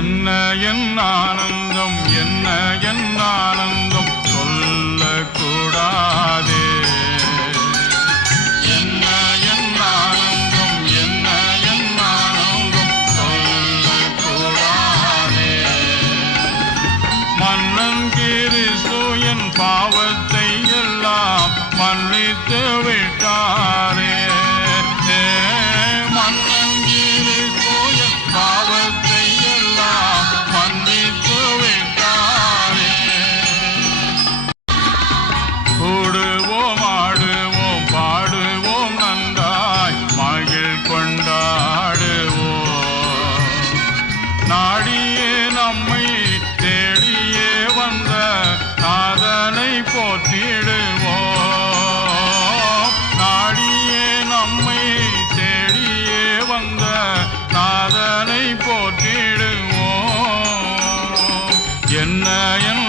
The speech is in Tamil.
என்ன என் ஆனந்தம், என்ன என் ஆனந்தம் சொல்லக்கூடாதே. என்ன என் ஆனந்தம், என்ன என் ஆனந்தம் சொல்லக்கூடாதே. மன்னன் கிறிஸ்து என் பாவத்தை எல்லாம் மன்னித்து விட்டாரே. மன்னன் கிறிஸ்து என் பாவத்தை எல்லாம் மன்னித்து விட்டாரே. கூடுவோம், ஆடுவோம், பாடுவோம், நன்றாய் மகிழ் கொண்டாடுவோம். நாடியே நம்மை தேடியே வந்த நாதனை போற்றிடுவோம். நாடியே நம்மை தேடியே வந்த நாதனை போற்றிடுவோம். என்ன என்